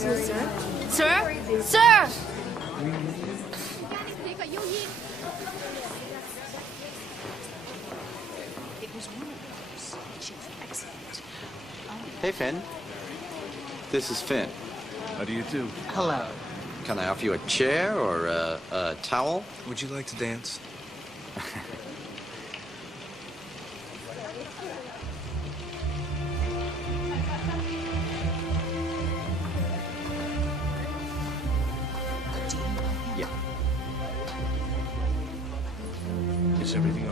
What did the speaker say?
Excuse me, sir. Sir? Sir! Hey, Finn. This is Finn. How do you do? Hello. Can I offer you a chair or a towel? Would you like to dance? Yeah. Is everything